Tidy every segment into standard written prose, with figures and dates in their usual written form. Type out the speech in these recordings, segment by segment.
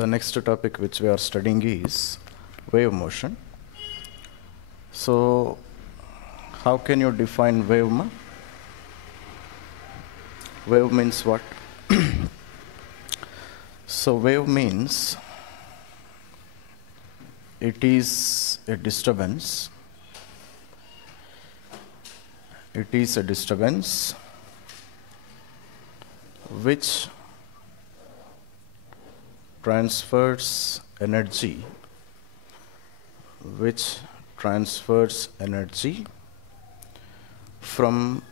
The next topic which we are studying is wave motion. So, how can you define wave? Wave means what? So, wave means it is a disturbance. It is a disturbance which transfers energy, from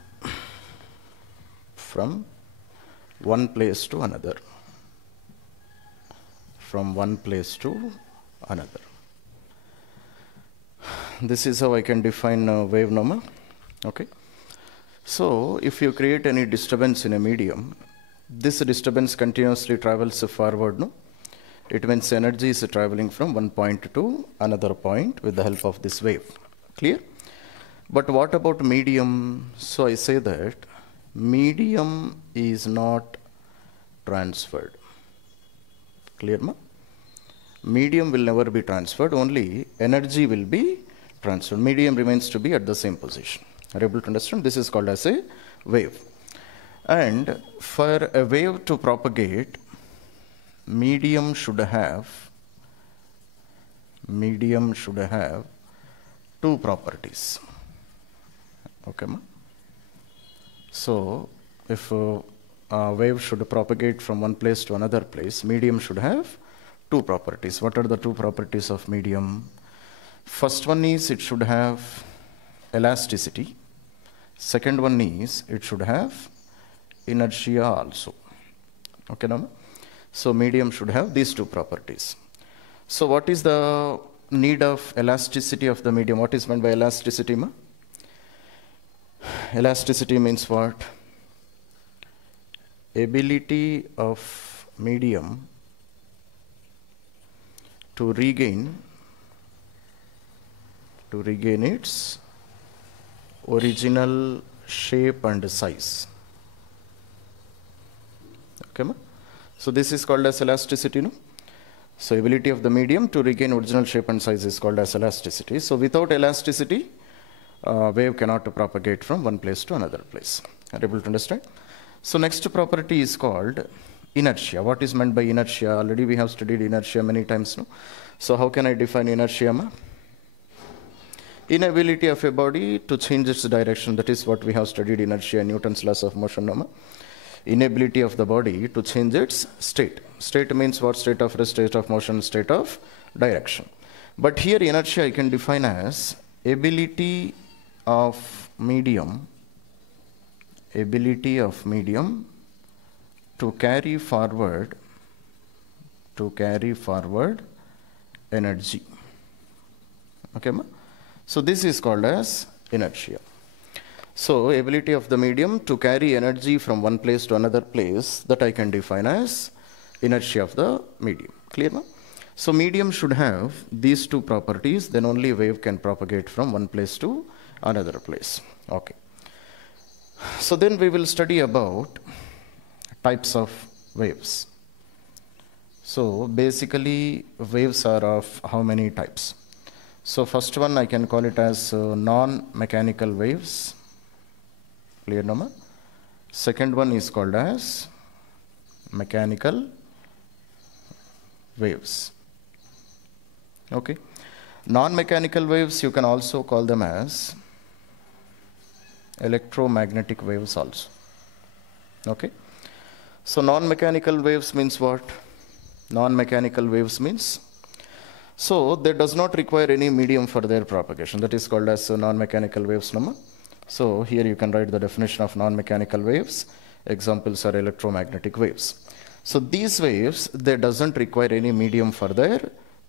one place to another. This is how I can define a wave number. Okay. So, if you create any disturbance in a medium, this disturbance continuously travels forward, no? It means energy is traveling from one point to another point with the help of this wave. Clear? But what about medium? So I say that medium is not transferred. Clear, ma? Medium will never be transferred, only energy will be transferred. Medium remains to be at the same position. Are you able to understand? This is called as a wave. And for a wave to propagate, medium should have two properties. Okay, ma? So, if a wave should propagate from one place to another place, medium should have two properties. What are the two properties of medium? First one is it should have elasticity. Second one is it should have inertia also. Okay, now? So, medium should have these two properties. So, what is the need of elasticity of the medium? What is meant by elasticity, ma? Elasticity means what? Ability of medium to regain its original shape and size. Okay, ma? So, this is called as elasticity, no? So, ability of the medium to regain original shape and size is called as elasticity. So, without elasticity, wave cannot propagate from one place to another place. Are you able to understand? So, next property is called inertia. What is meant by inertia? Already we have studied inertia many times, no? So, how can I define inertia, ma? Inability of a body to change its direction. That is what we have studied inertia, Newton's laws of motion, no, ma? Inability of the body to change its state. State means what? State of rest, state of motion, state of direction. But here inertia I can define as ability of medium to carry forward energy. Okay, ma? So this is called as inertia. So, ability of the medium to carry energy from one place to another place, that I can define as inertia of the medium. Clear, no? So, medium should have these two properties, then only wave can propagate from one place to another place. Okay. So, then we will study about types of waves. So, basically waves are of how many types? So, first one I can call it as non-mechanical waves. Clear, no, ma? Second one is called as mechanical waves. Okay. Non-mechanical waves you can also call them as electromagnetic waves also. Okay. So, non-mechanical waves means what? Non-mechanical waves means, so they does not require any medium for their propagation. That is called as non-mechanical waves, no, ma? So, here you can write the definition of non-mechanical waves. Examples are electromagnetic waves. So, these waves, they doesn't require any medium for their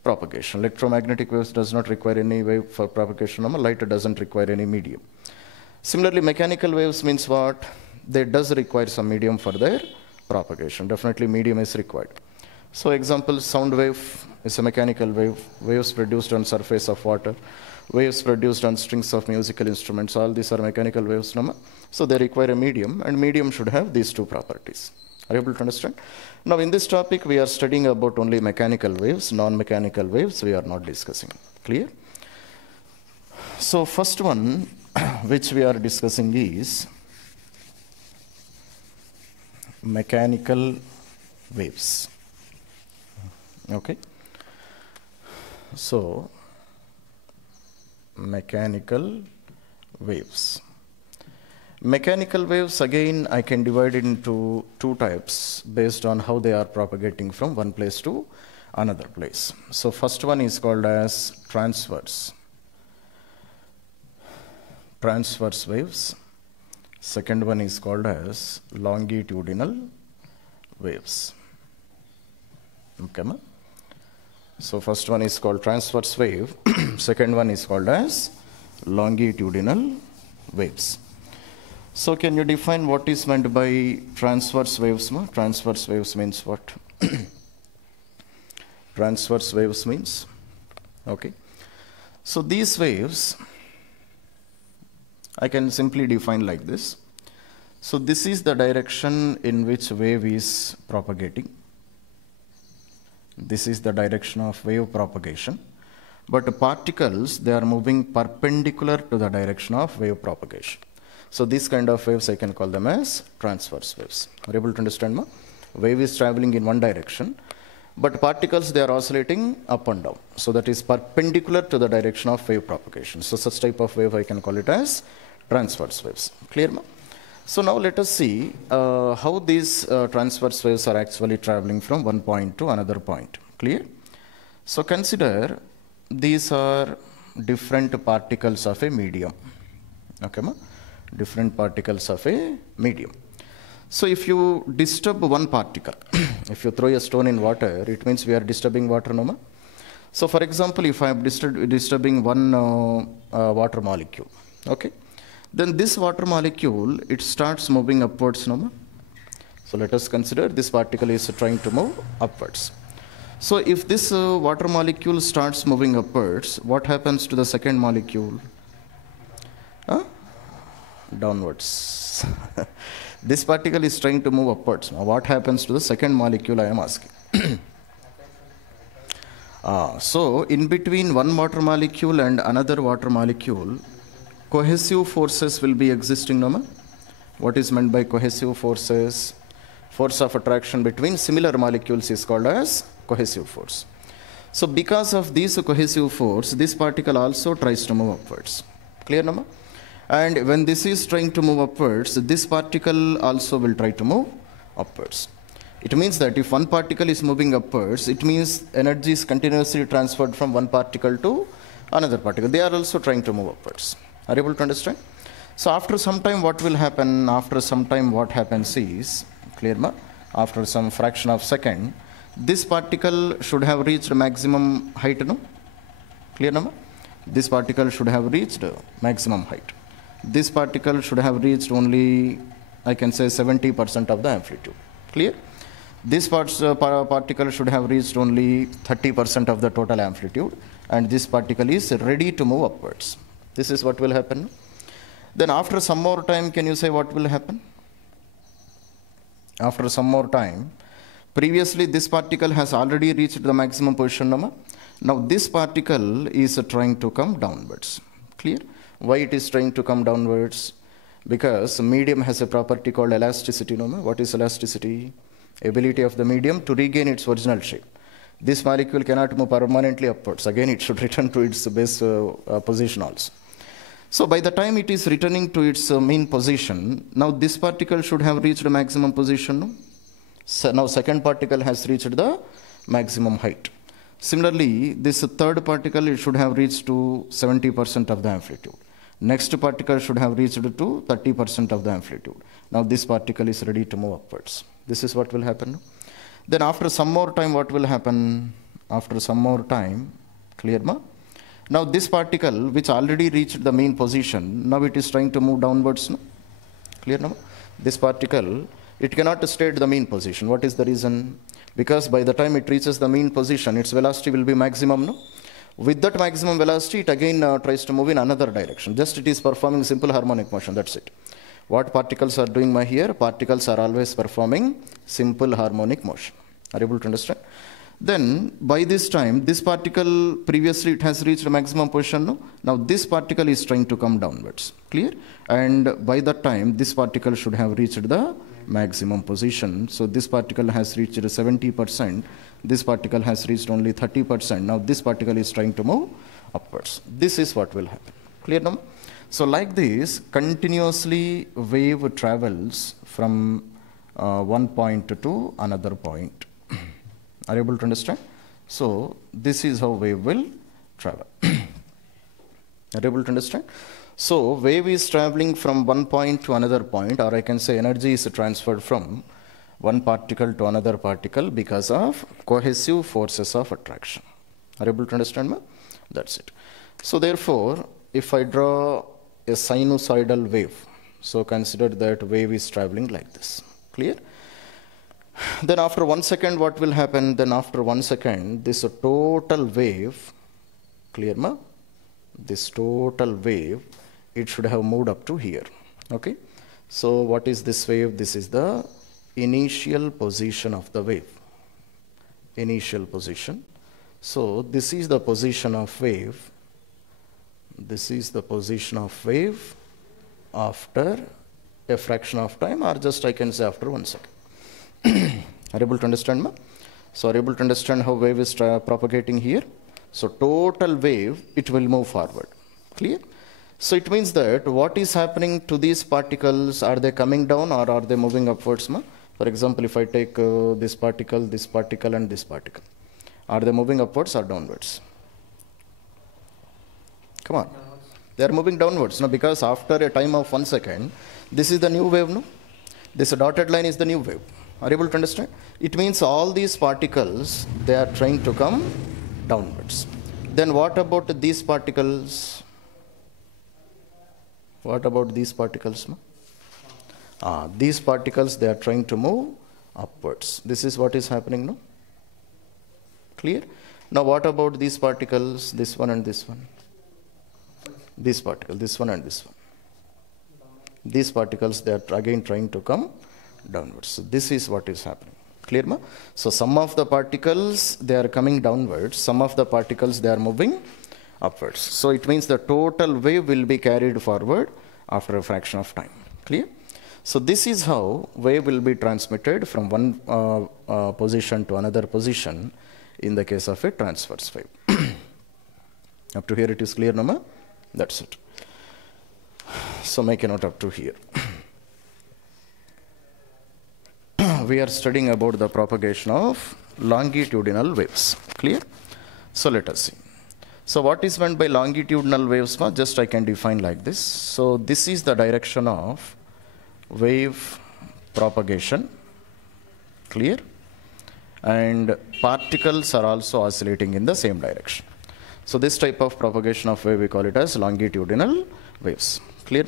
propagation. Electromagnetic waves does not require any wave for propagation. Light doesn't require any medium. Similarly, mechanical waves means what? They does require some medium for their propagation. Definitely medium is required. So, example, sound wave is a mechanical wave. Waves produced on surface of water. Waves produced on strings of musical instruments. All these are mechanical waves. So, they require a medium, and medium should have these two properties. Are you able to understand? Now in this topic we are studying about only mechanical waves, non-mechanical waves we are not discussing. Clear? So first one which we are discussing is mechanical waves. Okay? So mechanical waves. Mechanical waves, again, I can divide it into two types based on how they are propagating from one place to another place. So first one is called as transverse waves. Second one is called as longitudinal waves. Okay, ma? So first one is called transverse wave. Second one is called as longitudinal waves. So can you define what is meant by transverse waves? Ma? Transverse waves means what? Transverse waves means, okay. So these waves, I can simply define like this. So this is the direction in which wave is propagating. This is the direction of wave propagation. But particles, they are moving perpendicular to the direction of wave propagation. So these kind of waves, I can call them as transverse waves. Are you able to understand, ma? Wave is traveling in one direction, but particles, they are oscillating up and down. So that is perpendicular to the direction of wave propagation. So such type of wave, I can call it as transverse waves. Clear, ma? So now let us see how these transverse waves are actually traveling from one point to another point. Clear? So consider these are different particles of a medium. Okay, ma? Different particles of a medium. So if you disturb one particle, if you throw a stone in water, it means we are disturbing water, no ma? So for example, if I am disturbing one water molecule, okay, then this water molecule, it starts moving upwards, no ma? So let us consider this particle is trying to move upwards. So if this water molecule starts moving upwards, what happens to the second molecule? Downwards. This particle is trying to move upwards. Now what happens to the second molecule, I am asking? So in between one water molecule and another water molecule, cohesive forces will be existing, no ma? What is meant by cohesive forces? Force of attraction between similar molecules is called as cohesive force. So because of this cohesive force, this particle also tries to move upwards. Clear, no ma? And when this is trying to move upwards, this particle also will try to move upwards. It means that if one particle is moving upwards, it means energy is continuously transferred from one particle to another particle. They are also trying to move upwards. Are you able to understand? So after some time, what will happen? After some time, what happens is, clear, ma? After some fraction of second, this particle should have reached maximum height, no? Clear, no? Ma? This particle should have reached maximum height. This particle should have reached only, I can say, 70% of the amplitude. Clear? This particle should have reached only 30% of the total amplitude, and this particle is ready to move upwards. This is what will happen. Then after some more time, can you say what will happen? After some more time, previously this particle has already reached the maximum position. Now this particle is trying to come downwards. Clear? Why it is trying to come downwards? Because medium has a property called elasticity. No? What is elasticity? Ability of the medium to regain its original shape. This molecule cannot move permanently upwards. Again, it should return to its base position also. So by the time it is returning to its mean position, now this particle should have reached the maximum position. No? So now second particle has reached the maximum height. Similarly, this third particle, it should have reached to 70% of the amplitude. Next particle should have reached to 30% of the amplitude. Now this particle is ready to move upwards. This is what will happen. Then after some more time, what will happen? After some more time, clear, ma? Now this particle, which already reached the mean position, now it is trying to move downwards. No? Clear, no? This particle, it cannot stay at the mean position. What is the reason? Because by the time it reaches the mean position, its velocity will be maximum. No? With that maximum velocity, it again tries to move in another direction. Just it is performing simple harmonic motion, that's it. What particles are doing here? Particles are always performing simple harmonic motion. Are you able to understand? Then by this time, this particle previously it has reached a maximum position. No? Now this particle is trying to come downwards. Clear? And by that time, this particle should have reached the maximum position. So this particle has reached 70%. This particle has reached only 30%. Now this particle is trying to move upwards. This is what will happen. Clear now? So like this, continuously wave travels from one point to another point. Are you able to understand? So this is how wave will travel. Are you able to understand? So wave is traveling from one point to another point, or I can say energy is transferred from one particle to another particle because of cohesive forces of attraction. Are you able to understand me? That's it. So therefore, if I draw a sinusoidal wave, so consider that wave is traveling like this. Clear? Then after 1 second, what will happen? Then after 1 second, this total wave, clear ma? This total wave, it should have moved up to here. Okay. So what is this wave? This is the initial position of the wave. Initial position. So this is the position of wave. This is the position of wave after a fraction of time, or just I can say after 1 second. Are you able to understand me? So are you able to understand how wave is propagating here? So total wave, it will move forward. Clear? So it means that what is happening to these particles, are they coming down or are they moving upwards? Ma? For example, if I take this particle and this particle, are they moving upwards or downwards? Come on. They are moving downwards. No, because after a time of 1 second, this is the new wave. No? This dotted line is the new wave. Are you able to understand? It means all these particles, they are trying to come downwards. Then what about these particles? What about these particles? These particles, they are trying to move upwards. This is what is happening now. Clear? Now what about these particles? This one and this one. This particle, this one and this one. These particles, they are again trying to come downwards. So this is what is happening. Clear ma? So some of the particles, they are coming downwards. Some of the particles, they are moving upwards. So it means the total wave will be carried forward after a fraction of time. Clear? So this is how wave will be transmitted from one position to another position in the case of a transverse wave. Up to here it is clear, Nama? That's it. So make a note up to here. We are studying about the propagation of longitudinal waves. Clear? So let us see. So what is meant by longitudinal waves? Just I can define like this. So this is the direction of wave propagation. Clear? And particles are also oscillating in the same direction. So this type of propagation of wave, we call it as longitudinal waves. Clear?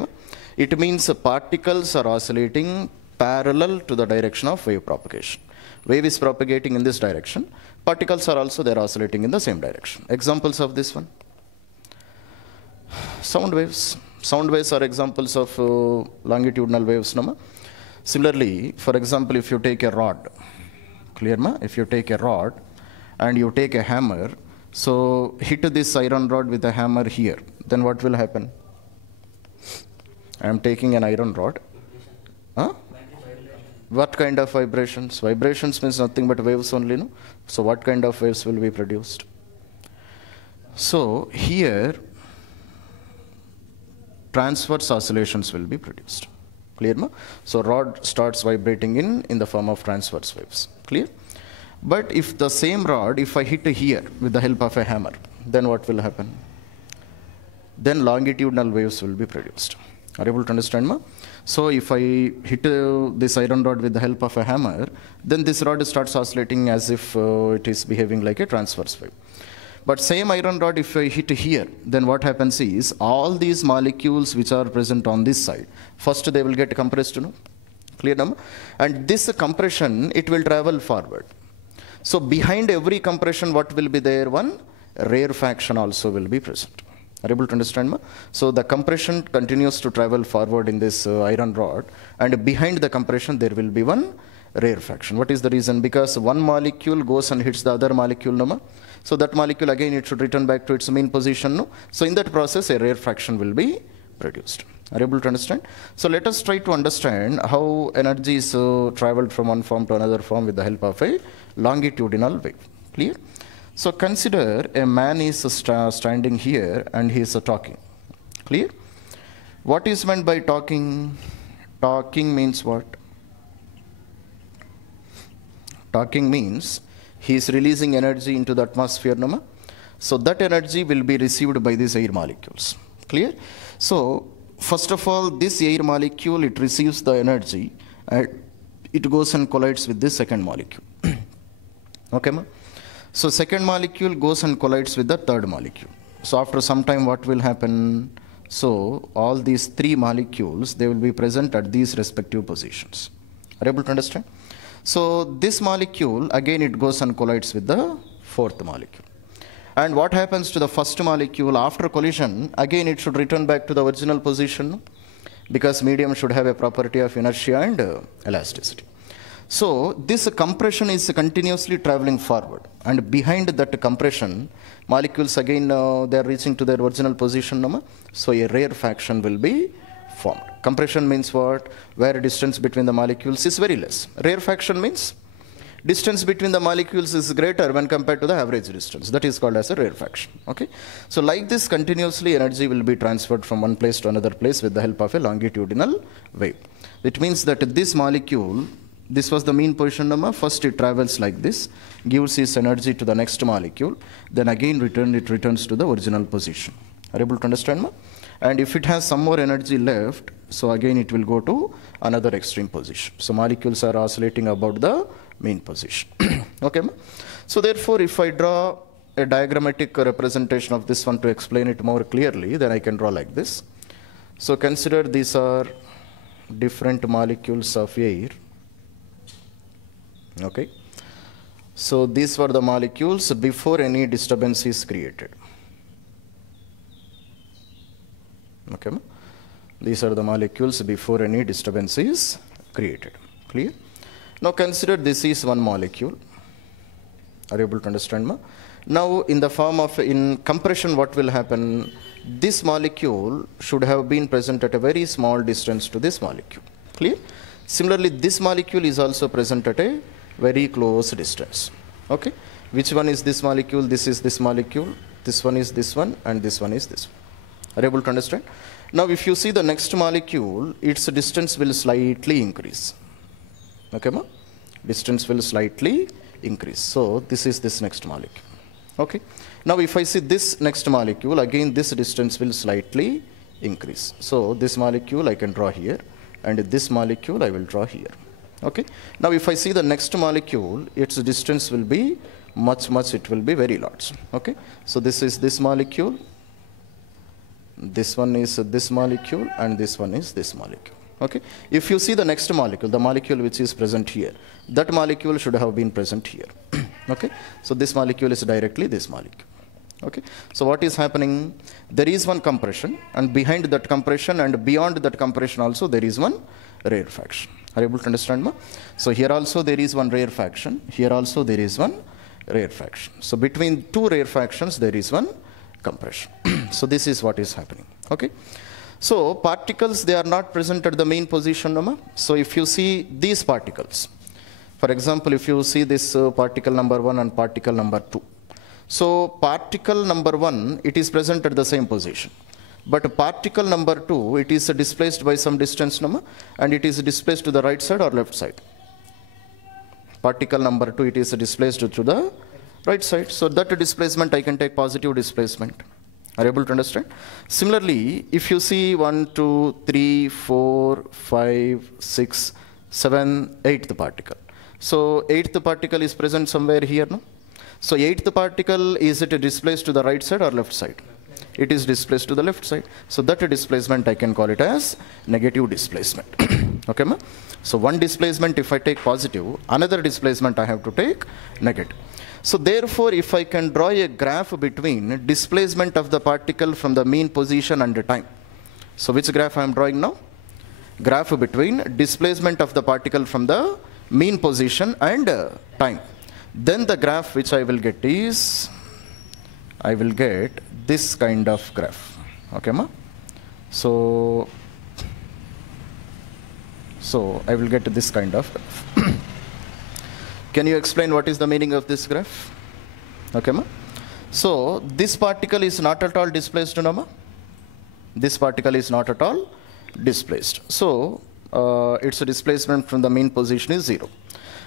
It means particles are oscillating parallel to the direction of wave propagation. Wave is propagating in this direction. Particles are also there oscillating in the same direction. Examples of this one. Sound waves. Sound waves are examples of longitudinal waves. No? Similarly, for example, if you take a rod, clear ma? If you take a rod and you take a hammer, so hit this iron rod with a hammer here, then what will happen? I am taking an iron rod. Huh? What kind of vibrations? Vibrations means nothing but waves only, no? So what kind of waves will be produced? So here, transverse oscillations will be produced. Clear, ma? So rod starts vibrating in the form of transverse waves. Clear? But if the same rod, if I hit here with the help of a hammer, then what will happen? Then longitudinal waves will be produced. Are you able to understand, ma? So if I hit this iron rod with the help of a hammer, then this rod starts oscillating as if it is behaving like a transverse wave. But same iron rod, if I hit here, then what happens is all these molecules which are present on this side, first they will get compressed, you know? Clear, ma? And this compression, it will travel forward. So behind every compression, what will be there? One rarefaction also will be present. Are you able to understand? Ma? So the compression continues to travel forward in this iron rod, and behind the compression there will be one rarefaction. What is the reason? Because one molecule goes and hits the other molecule, no? Ma? So that molecule again it should return back to its main position. No? So in that process a rarefaction will be produced. Are you able to understand? So let us try to understand how energy is traveled from one form to another form with the help of a longitudinal wave. Clear? So consider a man is standing here and he is talking. Clear? What is meant by talking? Talking means what? Talking means he is releasing energy into the atmosphere. No? So that energy will be received by these air molecules. Clear? So first of all, this air molecule, it receives the energy and it goes and collides with this second molecule. Okay, ma? So second molecule goes and collides with the third molecule. So after some time what will happen? So all these three molecules, they will be present at these respective positions. Are you able to understand? So this molecule, again it goes and collides with the fourth molecule. And what happens to the first molecule after collision? Again it should return back to the original position, because medium should have a property of inertia and elasticity. So this compression is continuously traveling forward, and behind that compression, molecules again they are reaching to their original position. No? So a rarefaction will be formed. Compression means what? Where distance between the molecules is very less. Rarefaction means distance between the molecules is greater when compared to the average distance. That is called as a rarefaction. Okay? So like this, continuously energy will be transferred from one place to another place with the help of a longitudinal wave. It means that this molecule, this was the mean position number. First it travels like this, gives its energy to the next molecule, then again it returns to the original position. Are you able to understand? Ma? And if it has some more energy left, so again it will go to another extreme position. So molecules are oscillating about the mean position. Okay, ma? So therefore if I draw a diagrammatic representation of this one to explain it more clearly, then I can draw like this. So consider these are different molecules of air. Okay, so these were the molecules before any disturbance is created. Okay, these are the molecules before any disturbance is created. Clear? Now consider this is one molecule. Are you able to understand? Ma? Now in the form of in compression, what will happen? This molecule should have been present at a very small distance to this molecule. Clear? Similarly, this molecule is also present at a very close distance. Okay, which one is this molecule? This is this molecule, this one is this one, and this one is this one. Are you able to understand? Now if you see the next molecule, its distance will slightly increase. Okay, ma? Distance will slightly increase. So this is this next molecule. Okay, now if I see this next molecule, again this distance will slightly increase. So this molecule I can draw here, and this molecule I will draw here. Okay. Now if I see the next molecule, its distance will be much, it will be very large. Okay. So this is this molecule, this one is this molecule, and this one is this molecule. Okay. If you see the next molecule, the molecule which is present here, that molecule should have been present here. Okay. So this molecule is directly this molecule. Okay. So what is happening? There is one compression, and behind that compression and beyond that compression also there is one rarefaction. Are you able to understand? Ma? So here also there is one rarefaction, here also there is one rarefaction. So between two rarefactions there is one compression. So this is what is happening. Okay. So particles, they are not present at the main position. No? So if you see these particles, for example, if you see this particle number 1 and particle number 2. So particle number 1, it is present at the same position. But particle number 2, it is displaced by some distance, and it is displaced to the right side or left side. Particle number 2, it is displaced to the right side. So that displacement I can take positive displacement. Are you able to understand? Similarly, if you see 1, 2, 3, 4, 5, 6, 7, 8th particle. So 8th particle is present somewhere here, no? So 8th particle, is it displaced to the right side or left side? It is displaced to the left side. So that displacement I can call it as negative displacement. Okay, ma? So one displacement if I take positive, another displacement I have to take negative. So therefore, if I can draw a graph between displacement of the particle from the mean position and the time. So which graph I am drawing now? Graph between displacement of the particle from the mean position and time. Then the graph which I will get is, I will get this kind of graph. Okay, ma? So I will get this kind of graph. Can you explain what is the meaning of this graph? Okay, ma? So this particle is not at all displaced, no, ma? This particle is not at all displaced. So its displacement from the mean position is 0.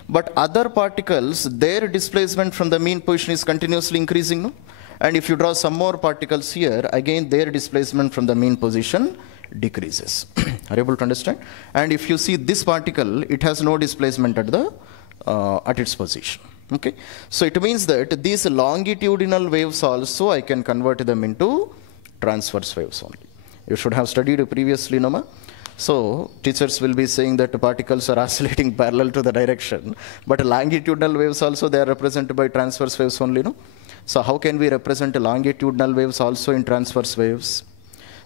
But other particles, their displacement from the mean position is continuously increasing, no? And if you draw some more particles here, again their displacement from the mean position decreases. Are you able to understand? And if you see this particle, it has no displacement at the at its position. Okay, so it means that these longitudinal waves also I can convert them into transverse waves only. You should have studied previously, no, ma? So teachers will be saying that the particles are oscillating parallel to the direction, but longitudinal waves also they are represented by transverse waves only, no? So how can we represent longitudinal waves also in transverse waves?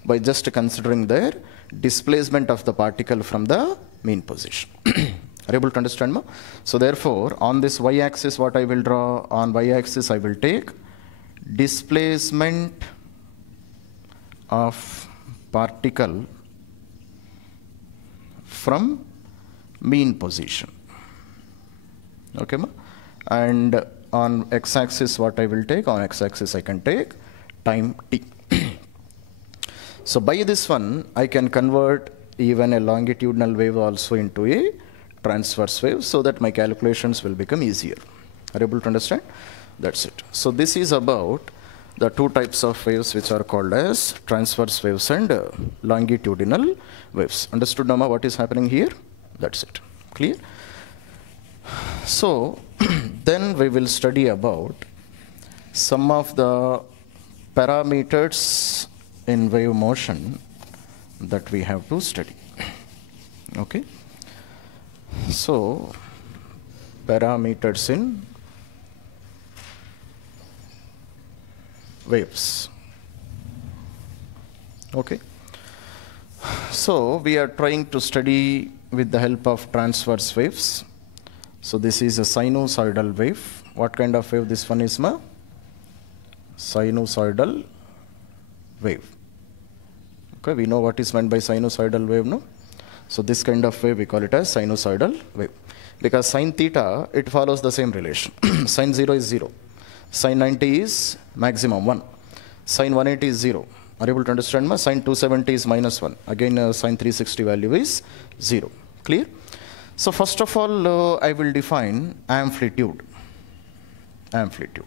By just considering their displacement of the particle from the mean position. Are you able to understand, ma? So therefore, on this y-axis, what I will draw, on y-axis I will take displacement of particle from mean position. Okay, ma? And on x-axis, what I will take, on x-axis I can take time t. So by this one, I can convert even a longitudinal wave also into a transverse wave so that my calculations will become easier. Are you able to understand? That's it. So this is about the two types of waves which are called as transverse waves and longitudinal waves. Understood, Nama, what is happening here? That's it. Clear? So then we will study about some of the parameters in wave motion that we have to study. Okay? So parameters in waves. Okay. So we are trying to study with the help of transverse waves. So this is a sinusoidal wave. What kind of wave this one is, ma? Sinusoidal wave. Okay, we know what is meant by sinusoidal wave, no? So this kind of wave we call it as sinusoidal wave. Because sin theta, it follows the same relation. Sin 0 is 0. Sin 90 is maximum 1. Sin 180 is 0. Are you able to understand, ma? Sin 270 is minus 1. Again, sin 360 value is 0. Clear? So first of all, I will define amplitude. Amplitude.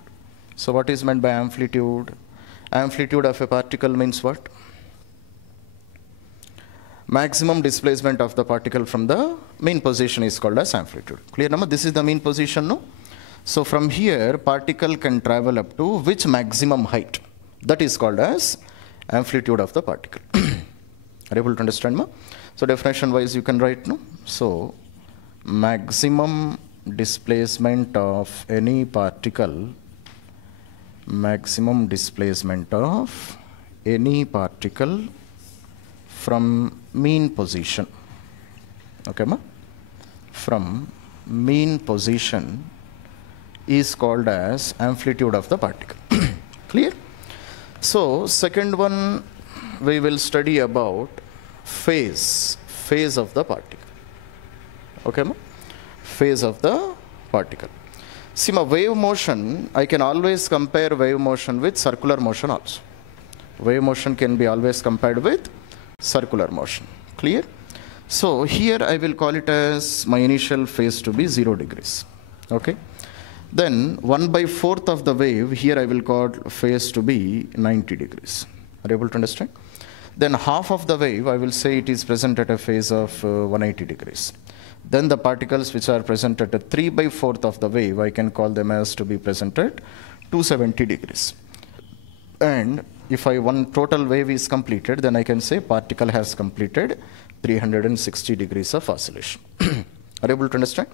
So what is meant by amplitude? Amplitude of a particle means what? Maximum displacement of the particle from the mean position is called as amplitude. Clear, Nama? This is the mean position, no? So from here, particle can travel up to which maximum height? That is called as amplitude of the particle. Are you able to understand, ma? So definition wise you can write, no? So maximum displacement of any particle, maximum displacement of any particle from mean position. Okay, ma? From mean position is called as amplitude of the particle. Clear? So second one, we will study about phase of the particle. Okay, ma? Phase of the particle. See, ma, wave motion, I can always compare wave motion with circular motion also. Wave motion can be always compared with circular motion. Clear? So here I will call it as my initial phase to be 0 degrees. Okay? Then 1/4 of the wave, here I will call phase to be 90 degrees. Are you able to understand? Then half of the wave, I will say it is present at a phase of 180 degrees. Then the particles which are present at a 3/4 of the wave, I can call them as to be present at 270 degrees. And if one total wave is completed, then I can say particle has completed 360 degrees of oscillation. Are you able to understand?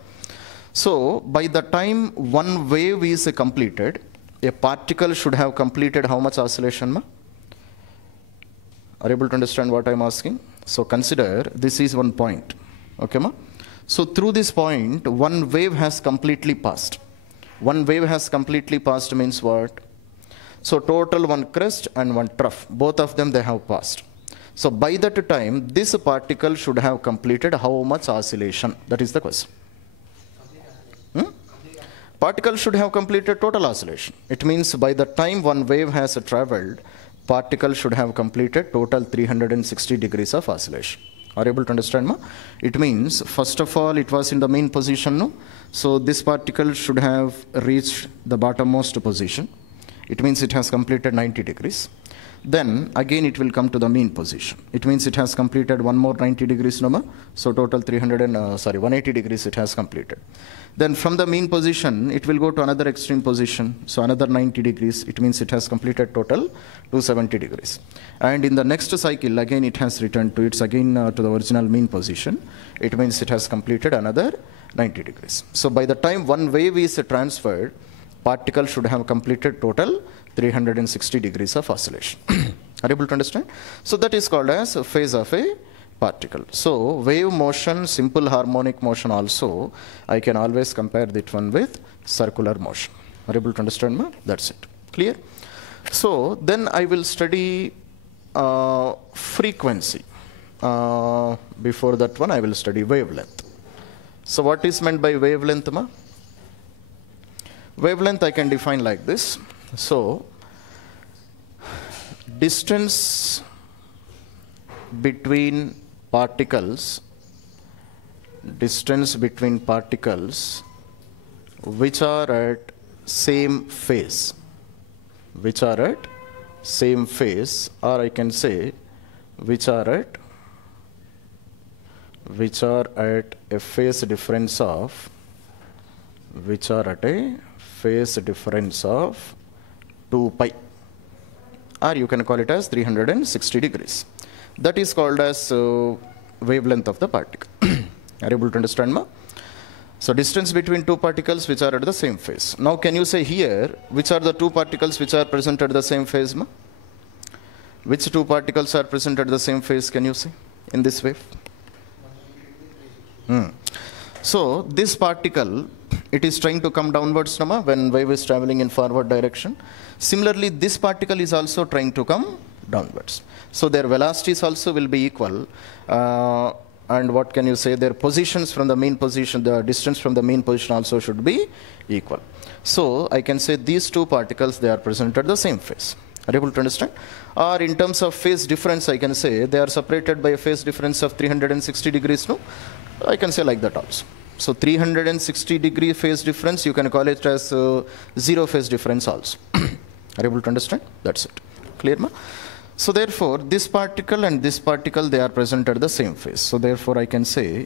So by the time one wave is completed, a particle should have completed how much oscillation, ma? Are you able to understand what I'm asking? So consider this is one point, okay, ma? So through this point, one wave has completely passed. One wave has completely passed means what? So total one crest and one trough, both of them they have passed. So by that time, this particle should have completed how much oscillation? That is the question. Particle should have completed total oscillation. It means by the time one wave has traveled, particle should have completed total 360 degrees of oscillation. Are you able to understand, ma? It means, first of all, it was in the mean position, no? So this particle should have reached the bottommost position. It means it has completed 90 degrees. Then again it will come to the mean position. It means it has completed one more 90 degrees, no, ma? So total 180 degrees it has completed. Then from the mean position, it will go to another extreme position. So another 90 degrees, it means it has completed total 270 degrees. And in the next cycle, again it has returned to its again to the original mean position. It means it has completed another 90 degrees. So by the time one wave is transferred, particle should have completed total 360 degrees of oscillation. Are you able to understand? So that is called as a phase of a particle. So wave motion, simple harmonic motion also, I can always compare that one with circular motion. Are you able to understand, ma? That's it. Clear? So then I will study frequency. Before that one, I will study wavelength. So what is meant by wavelength, ma? Wavelength I can define like this. So distance between particles which are at same phase, or I can say which are at a phase difference of 2 pi, or you can call it as 360 degrees. That is called as wavelength of the particle. Are you able to understand, ma? So distance between two particles which are at the same phase. Now can you say here, which are the two particles which are present at the same phase, ma? Which two particles are present at the same phase, can you say, in this wave? So this particle, it is trying to come downwards, ma, when wave is traveling in forward direction. Similarly, this particle is also trying to come downwards. So their velocities also will be equal. And what can you say? Their positions from the mean position, the distance from the mean position also should be equal. So I can say these two particles, they are present at the same phase. Are you able to understand? Or in terms of phase difference, I can say they are separated by a phase difference of 360 degrees. No, I can say like that also. So 360 degree phase difference, you can call it as zero phase difference also. Are you able to understand? That's it. Clear, ma? So therefore, this particle and this particle, they are present at the same phase. So therefore, I can say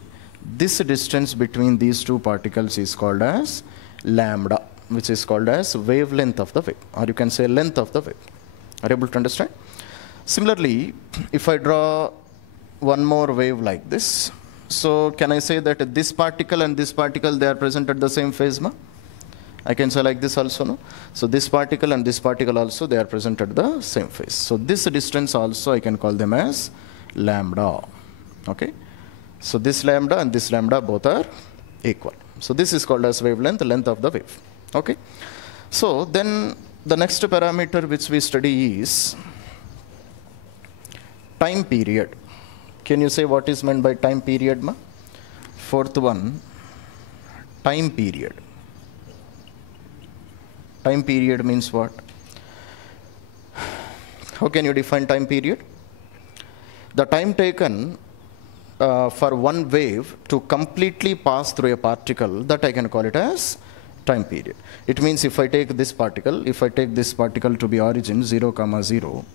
this distance between these two particles is called as lambda, which is called as wavelength of the wave, or you can say length of the wave. Are you able to understand? Similarly, if I draw one more wave like this, so can I say that this particle and this particle, they are present at the same phase, ma? I can say like this also, no? So this particle and this particle also, they are present at the same phase. So this distance also, I can call them as lambda, okay? So this lambda and this lambda both are equal. So this is called as wavelength, length of the wave, okay? So then the next parameter which we study is time period. Can you say what is meant by time period, ma? Fourth one, time period. Time period means what? How can you define time period? The time taken for one wave to completely pass through a particle, that I can call it as time period. It means if I take this particle to be origin 0, 0,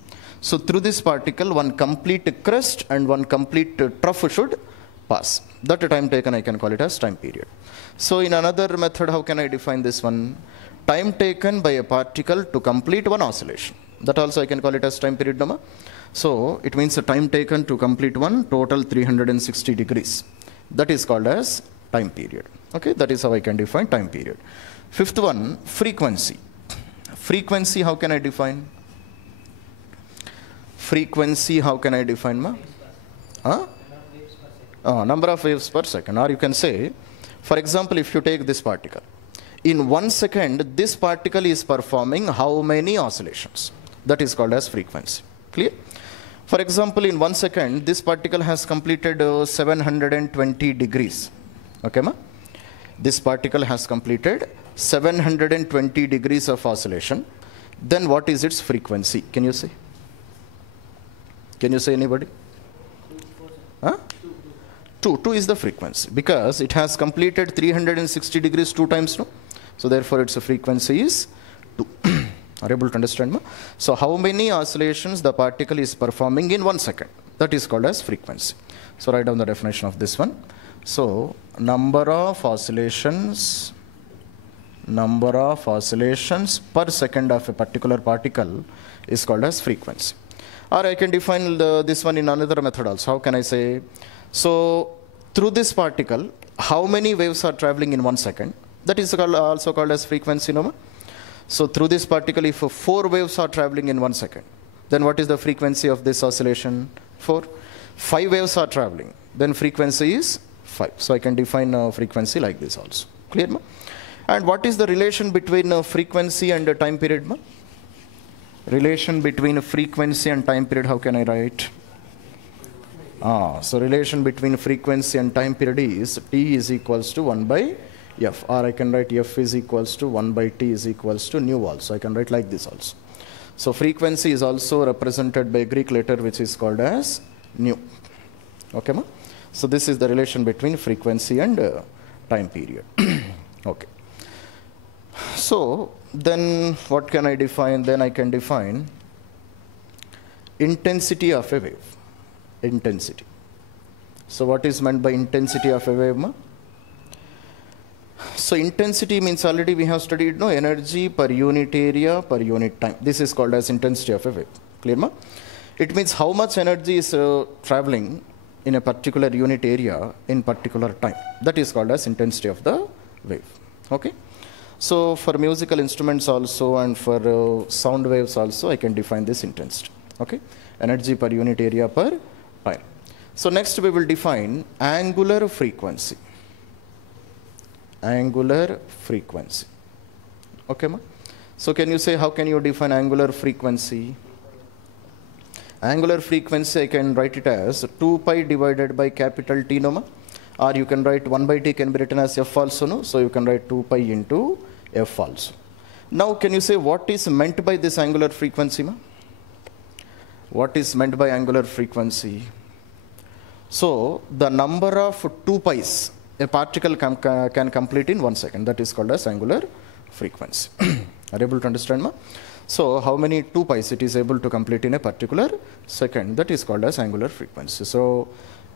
so through this particle, one complete crest and one complete trough should pass. That time taken, I can call it as time period. So in another method, how can I define this one? Time taken by a particle to complete one oscillation. That also I can call it as time period, no? So it means the time taken to complete one total 360 degrees. That is called as time period. Okay, that is how I can define time period. Fifth one, frequency. Frequency, how can I define? Frequency, how can I define, ma? Huh? Number of waves per second. Or you can say, for example, if you take this particle, in 1 second, this particle is performing how many oscillations? That is called as frequency. Clear? For example, in 1 second, this particle has completed 720 degrees. Okay, ma? This particle has completed 720 degrees of oscillation. Then what is its frequency? Can you say? Can you say, anybody? Huh? 2 is the frequency, because it has completed 360 degrees 2 times, no? So therefore its frequency is 2. Are you able to understand, ma? So how many oscillations the particle is performing in 1 second? That is called as frequency. So write down the definition of this one. So number of oscillations per second of a particular particle is called as frequency. Or I can define this one in another method also. How can I say? So through this particle, how many waves are traveling in 1 second? That is also called as frequency, no? So through this particle, if 4 waves are traveling in 1 second, then what is the frequency of this oscillation? 4. 5 waves are traveling, then frequency is 5. So I can define frequency like this also. Clear, ma? And what is the relation between frequency and time period, ma? Relation between frequency and time period, how can I write? So relation between frequency and time period is T is equals to 1 by F. Or I can write F is equals to 1 by T is equals to nu also. I can write like this also. So frequency is also represented by a Greek letter which is called as nu. Okay, ma? So this is the relation between frequency and time period. Okay. So then what can I define? Then I can define intensity of a wave. Intensity. So what is meant by intensity of a wave, ma? So intensity means already we have studied, no, energy per unit area per unit time. This is called as intensity of a wave. Clear, ma? It means how much energy is traveling in a particular unit area in particular time. That is called as intensity of the wave. Okay. So for musical instruments also and for sound waves also, I can define this intensity. Okay. Energy per unit area per time. So next we will define angular frequency. Angular frequency. Okay, ma? So can you say how can you define angular frequency? Angular frequency, I can write it as 2 pi divided by capital T, no, ma? Or you can write 1 by T can be written as F also, no? So you can write 2 pi into F also. Now can you say what is meant by this angular frequency, ma? What is meant by angular frequency? So the number of 2 pi's a particle can complete in 1 second. That is called as angular frequency. Are you able to understand, ma? So how many 2 pi's it is able to complete in a particular second? That is called as angular frequency. So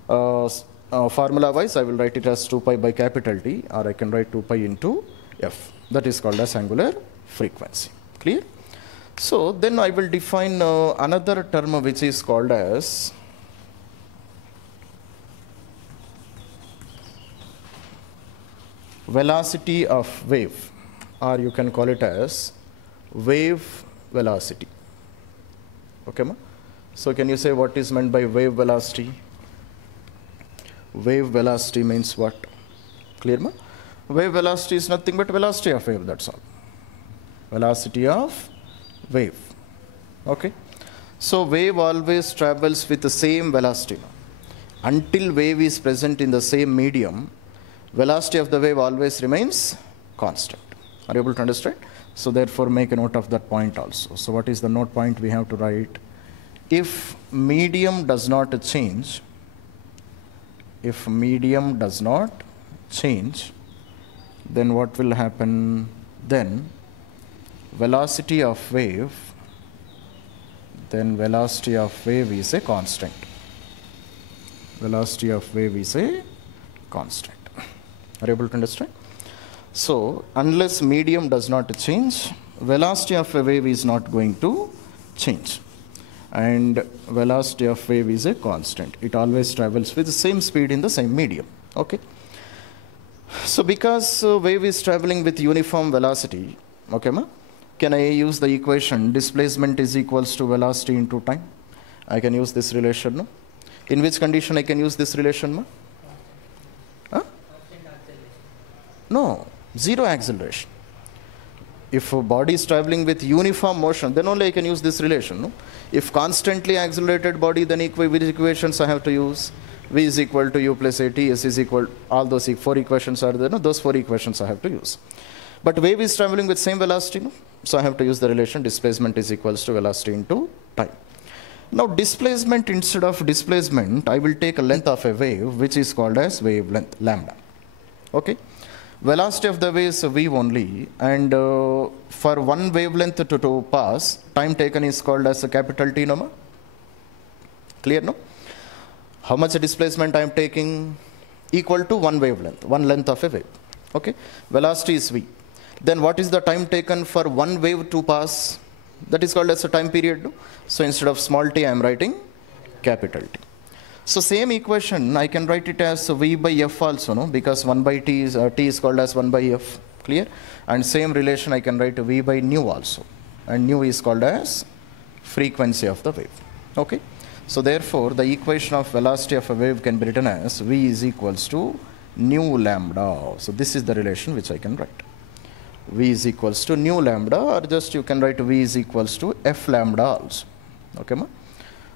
formula wise, I will write it as 2 pi by capital T, or I can write 2 pi into F. That is called as angular frequency. Clear? So then I will define another term which is called as velocity of wave, or you can call it as wave velocity. Okay, ma? So can you say what is meant by wave velocity? Wave velocity means what? Clear, ma? Wave velocity is nothing but velocity of wave, that's all. Velocity of wave. Okay. So wave always travels with the same velocity. Until wave is present in the same medium, velocity of the wave always remains constant. Are you able to understand? So therefore make a note of that point also. So what is the note point we have to write? If medium does not change, then what will happen? Then velocity of wave is a constant. Velocity of wave is a constant. Are you able to understand? So unless medium does not change, velocity of a wave is not going to change. And velocity of wave is a constant. It always travels with the same speed in the same medium. Okay. So because wave is traveling with uniform velocity, okay, ma, can I use the equation displacement is equals to velocity into time? I can use this relation, no? In which condition I can use this relation, ma? Huh? No, zero acceleration. If a body is traveling with uniform motion, then only I can use this relation, no? If constantly accelerated body, then which equations I have to use? V is equal to u plus at, S is equal, all those four equations are there, no? Those four equations I have to use. But wave is traveling with same velocity, no? So I have to use the relation displacement is equals to velocity into time. Now displacement, instead of displacement, I will take a length of a wave, which is called as wavelength, lambda. Okay? Velocity of the wave is v only, and for one wavelength to pass, time taken is called as a capital T, no? Clear, no? How much displacement I am taking? Equal to one wavelength, one length of a wave. Okay? Velocity is v. Then what is the time taken for one wave to pass? That is called as a time period, no? So instead of small t, I am writing capital T. So same equation, I can write it as v by f also, no? Because 1 by t is, t is called as 1 by f, clear? And same relation I can write v by nu also. And nu is called as frequency of the wave, okay? So therefore, the equation of velocity of a wave can be written as v is equals to nu lambda. So this is the relation which I can write. V is equals to nu lambda, or just you can write v is equals to f lambda also, okay, ma?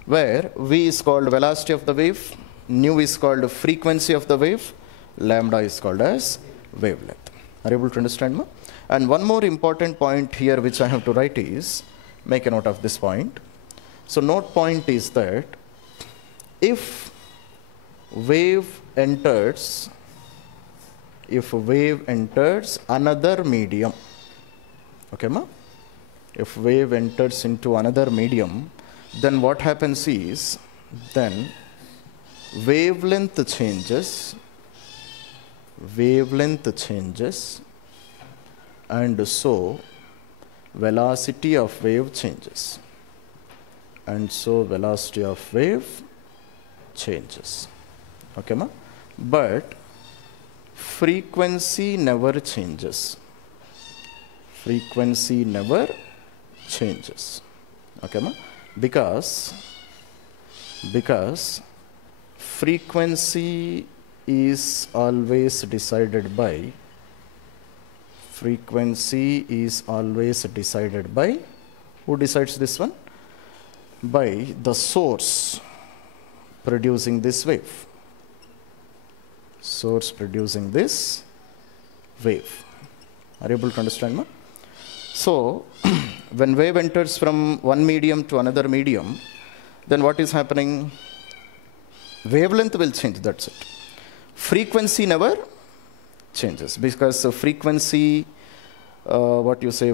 Where v is called velocity of the wave, nu is called frequency of the wave, lambda is called as wavelength. Are you able to understand, ma? And one more important point here which I have to write is, make a note of this point. So note point is that if wave enters another medium, okay, ma? If wave enters into another medium, then what happens is, then wavelength changes, and so velocity of wave changes, okay, ma? But frequency never changes, okay, ma? Because frequency is always decided by, who decides this one? By the source producing this wave. Are you able to understand, ma? So when wave enters from one medium to another medium, then what is happening? Wavelength will change, that's it. Frequency never changes, because frequency,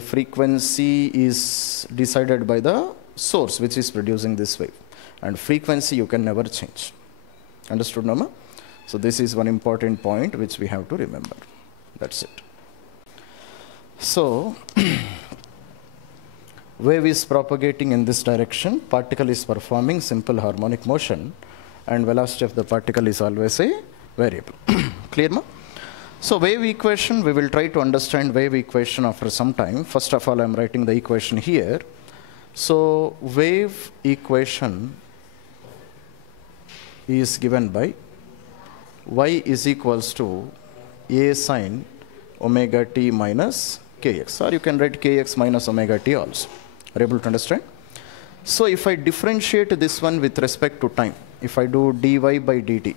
frequency is decided by the source which is producing this wave, and frequency you can never change. Understood, no, ma? So this is one important point which we have to remember. That's it. So wave is propagating in this direction, particle is performing simple harmonic motion, and velocity of the particle is always a variable. Clear, ma? So wave equation, we will try to understand wave equation after some time. First of all, I am writing the equation here. So wave equation is given by y is equals to a sine omega t minus kx, or you can write kx minus omega t also. Are you able to understand? So if I differentiate this one with respect to time, if I do dy by dt,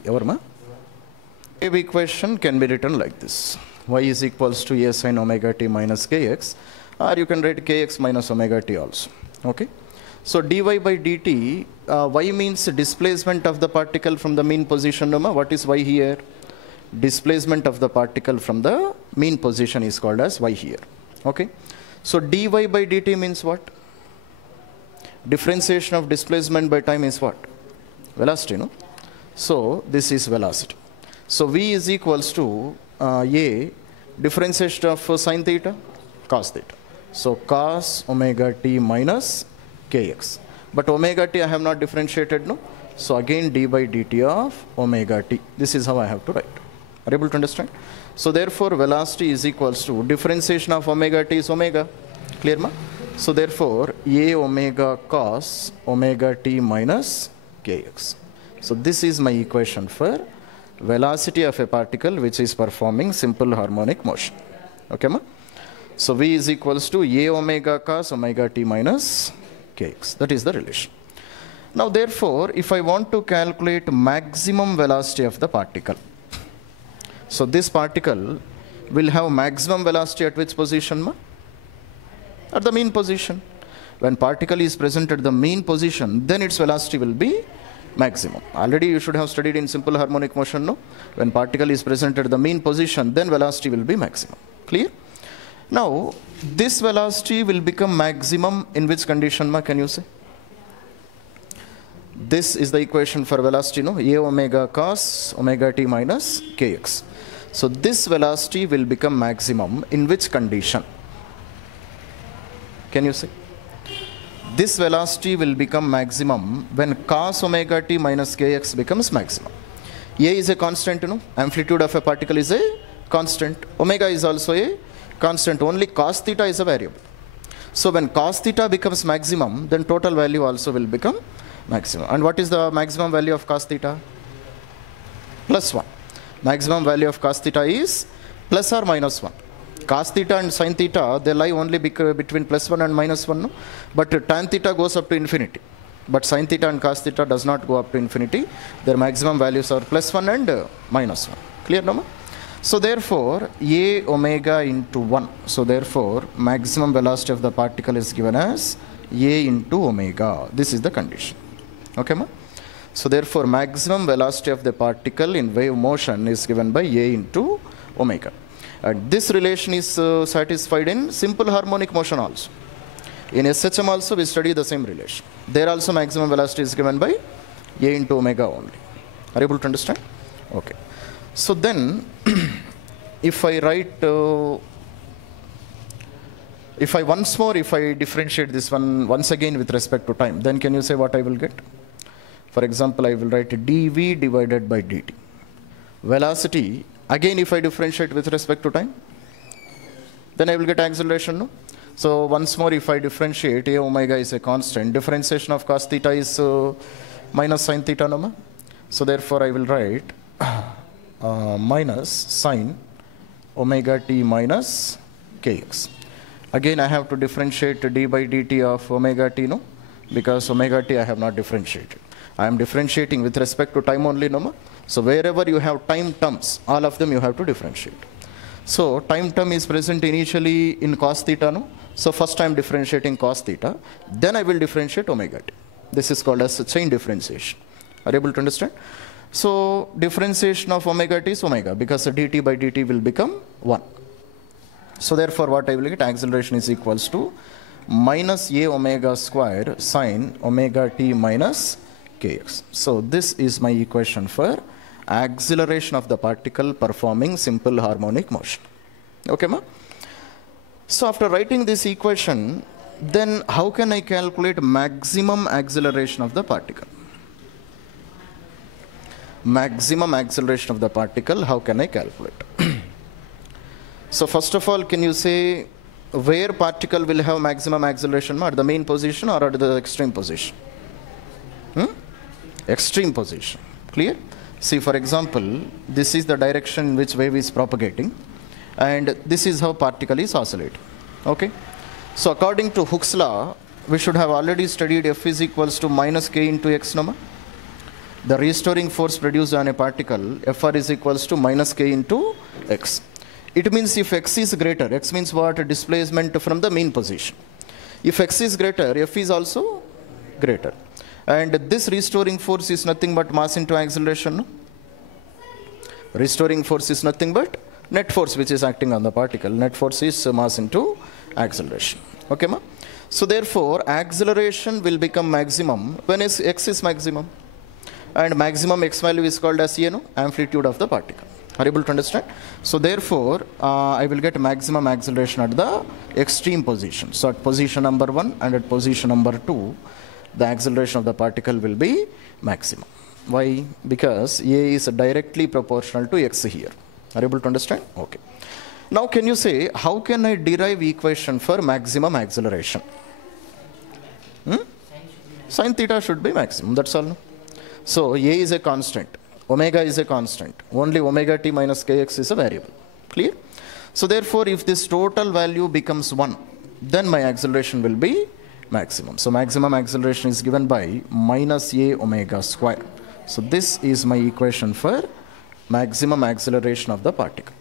wave equation can be written like this: y is equals to a sine omega t minus kx, or you can write kx minus omega t also. Okay. So dy by dt, y means displacement of the particle from the mean position. What is y here? Displacement of the particle from the mean position is called as y here. Okay. So dy by dt means what? Differentiation of displacement by time is what? Velocity, no? So this is velocity. So v is equals to a differentiation of sine theta, cos theta. So cos omega t minus kx. But omega t I have not differentiated, no? So again d by dt of omega t. This is how I have to write. Are you able to understand? So therefore velocity is equals to differentiation of omega t is omega. Clear ma? So therefore a omega cos omega t minus kx. So this is my equation for velocity of a particle which is performing simple harmonic motion. Okay ma? So v is equals to a omega cos omega t minus kx. That is the relation. Now therefore if I want to calculate maximum velocity of the particle, so this particle will have maximum velocity at which position ma? At the mean position. When particle is present at the mean position, then its velocity will be maximum. Already you should have studied in simple harmonic motion, no? When particle is present at the mean position, then velocity will be maximum. Clear? Now, this velocity will become maximum in which condition ma, can you say? This is the equation for velocity, no? A omega cos omega t minus kx. So this velocity will become maximum in which condition? Can you say? This velocity will become maximum when cos omega t minus kx becomes maximum. A is a constant, no? Amplitude of a particle is a constant. Omega is also a constant. Only cos theta is a variable. So when cos theta becomes maximum, then total value also will become maximum. And what is the maximum value of cos theta? Plus 1. Maximum value of cos theta is plus or minus 1. Cos theta and sin theta, they lie only between plus 1 and minus 1. No? But tan theta goes up to infinity. But sin theta and cos theta does not go up to infinity. Their maximum values are plus 1 and minus 1. Clear, no? So therefore, a omega into 1. So therefore, maximum velocity of the particle is given as a into omega. This is the condition. Okay, ma? So therefore, maximum velocity of the particle in wave motion is given by a into omega. And this relation is satisfied in simple harmonic motion also. In SHM also we study the same relation. There also maximum velocity is given by a into omega only. Are you able to understand? Okay. So then, if I write, if I differentiate this one once again with respect to time, then can you say what I will get? For example, I will write dv divided by dt. Velocity, again if I differentiate with respect to time, then I will get acceleration, no? So once more if I differentiate, a omega is a constant, differentiation of cos theta is minus sin theta, no? So therefore I will write minus sin omega t minus kx. Again I have to differentiate d by dt of omega t, no? Because omega t I have not differentiated. I am differentiating with respect to time only, no? So wherever you have time terms, all of them you have to differentiate. So time term is present initially in cos theta, no? So first I am differentiating cos theta, then I will differentiate omega t. This is called as chain differentiation. Are you able to understand? So differentiation of omega t is omega, because dt by dt will become 1. So therefore what I will get, acceleration is equals to minus a omega square sine omega t minus kx. So this is my equation for acceleration of the particle performing simple harmonic motion. Okay, ma? So after writing this equation, then how can I calculate maximum acceleration of the particle? Maximum acceleration of the particle, how can I calculate? So first of all, can you say where particle will have maximum acceleration, at the main position or at the extreme position? Extreme position. Clear? See, for example, this is the direction in which wave is propagating, and this is how particle is oscillating. Okay? So according to Hooke's law, we should have already studied F is equals to minus k into x, no? The restoring force produced on a particle, Fr is equals to minus k into x. It means if x is greater, x means what? Displacement from the mean position. If x is greater, F is also greater. And this restoring force is nothing but mass into acceleration, no? Restoring force is nothing but net force which is acting on the particle. Net force is mass into acceleration. Okay, ma? So therefore, acceleration will become maximum when x is maximum. And maximum x value is called as amplitude of the particle. Are you able to understand? So therefore, I will get maximum acceleration at the extreme position. So at position number 1 and at position number 2, the acceleration of the particle will be maximum. Why? Because a is directly proportional to x here. Are you able to understand? Okay. Now can you say, how can I derive equation for maximum acceleration? Sin theta should be maximum, that's all. So A is a constant, omega is a constant, only omega t minus kx is a variable. Clear? So therefore, if this total value becomes 1, then my acceleration will be maximum. So maximum acceleration is given by minus a omega square. So this is my equation for maximum acceleration of the particle.